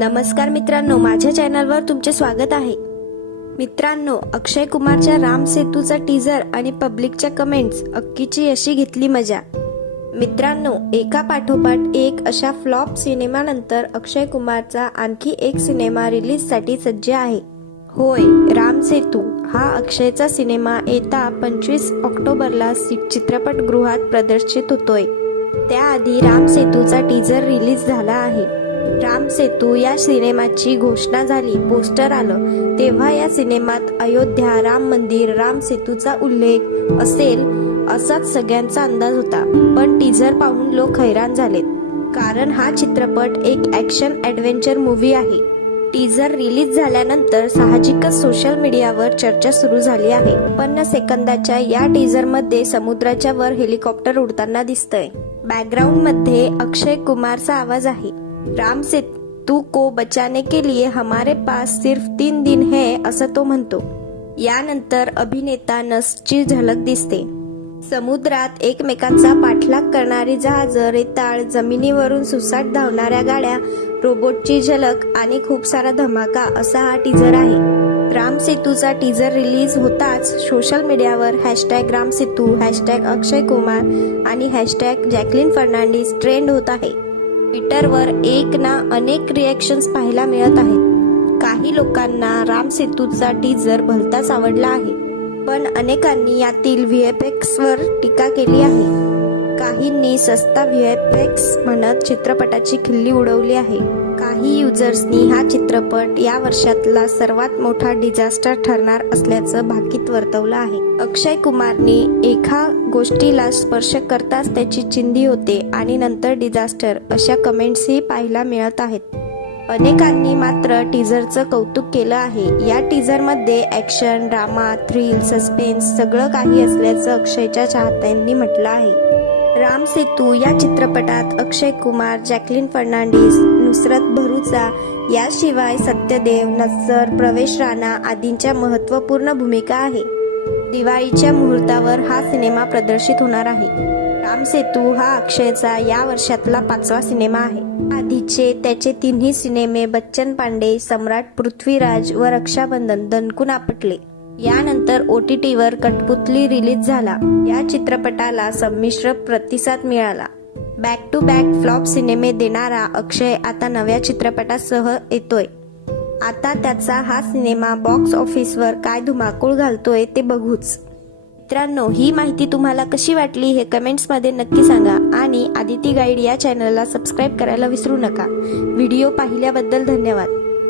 नमस्कार मित्रांनो, माझ्या चॅनलवर तुमचे स्वागत आहे। मित्रांनो, अक्षय कुमारच्या राम सेतूचा टीजर आणि पब्लिकच्या कमेंट्स अक्कीची अशी घेतली मजा। मित्रांनो, एका पाठोपाठ एक अशा फ्लॉप सिनेमानंतर अक्षय कुमारचा आणखी एक सिनेमा रिलीजसाठी सज्ज आहे। होय, राम सेतू हा अक्षयचा सिनेमा येता 25 ऑक्टोबरला चित्रपटगृहात प्रदर्शित होतोय। त्याआधी राम सेतूचा टीजर रिलीज झाला आहे। राम सेतू या सिनेमाची घोषणा झाली, पोस्टर आलं तेव्हा या सिनेमात अयोध्या, राम मंदिर, राम सेतूचा उल्लेख असेल असाच सगळ्यांचा अंदाज होता। पण टीजर पाहून लोक हैराण झालेत, कारण हा चित्रपट एक ॲक्शन ॲडव्हेंचर मूवी आहे। टीजर रिलीज झाल्यानंतर साहजिकच सोशल मीडियावर चर्चा सुरू झाली आहे। 50 सेकंदाच्या या टीजर मध्ये समुद्राच्या वर हेलिकॉप्टर उडताना दिसतंय। बॅकग्राऊंड मध्ये अक्षय कुमारचा आवाज आहे। राम सेतू को बचाने के लिए हमारे पास सिर्फ 3 दिन है असं तो म्हणतो। यानंतर अभिनेता नसची झलक दिसते। समुद्रात एकमेकांचा पाठलाग करणारी जहाज, रेताळ, जमिनीवरून सुसाट धावणाऱ्या गाड्या, रोबोटची झलक आणि खूप सारा धमाका असा हा टीजर आहे। राम सेतूचा टीजर रिलीज होताच सोशल मीडियावर #राम सेतू, #अक्षय कुमार आणि #जॅकलिन फर्नांडिस ट्रेंड होत आहे। ट्विटरवर एक ना अनेक रिॲक्शन्स पाहायला मिळत आहेत। काही लोकांना राम सेतूचा टीजर भलताच आवडला आहे, पण अनेकांनी यातील VFX वर टीका केली आहे। काहींनी सस्ता VFX म्हणत चित्रपटाची खिल्ली उडवली आहे। काही युजर्सनी हा चित्रपट या वर्षातला सर्वात मोठा डिझास्टर ठरणार असल्याचं भाकीत वर्तवलं आहे। अक्षय कुमारने एका गोष्टीला स्पर्श करताच त्याची चिंधी होते आणि नंतर डिझास्टर अशा कमेंट्सही पाहायला मिळत आहेत। अनेकांनी मात्र टीजरचं कौतुक केलं आहे। या टीजरमध्ये ॲक्शन, ड्रामा, थ्रिल, सस्पेन्स सगळं काही असल्याचं अक्षयच्या चाहत्यांनी म्हटलं आहे। राम सेतू या चित्रपटात अक्षय कुमार, जॅकलिन फर्नांडिस, नुसरत भरूचा याशिवाय सत्यदेव, नस्सर, प्रवेश राणा आदींच्या महत्त्वपूर्ण भूमिका आहे। दिवाळीच्या मुहूर्तावर हा सिनेमा प्रदर्शित होणार आहे। राम सेतू हा अक्षयचा या वर्षातला 5वा सिनेमा आहे। आधीचे त्याचे 3ही सिनेमे बच्चन पांडे, सम्राट पृथ्वीराज व रक्षाबंधन दणकून आपटले। यानंतर OTTवर कठपुतली रिलीज झाला। या चित्रपटाला संमिश्र प्रतिसाद मिळाला। बॅक टू बॅक फ्लॉप सिनेमे देणारा अक्षय आता नव्या चित्रपटासह येतोय। आता त्याचा हा सिनेमा बॉक्स ऑफिसवर काय धुमाकूळ घालतोय ते बघूच। मित्रांनो, ही माहिती तुम्हाला कशी वाटली हे कमेंट्समध्ये नक्की सांगा आणि आदिती गाईड या चॅनलला सबस्क्राईब करायला विसरू नका। व्हिडिओ पाहिल्याबद्दल धन्यवाद।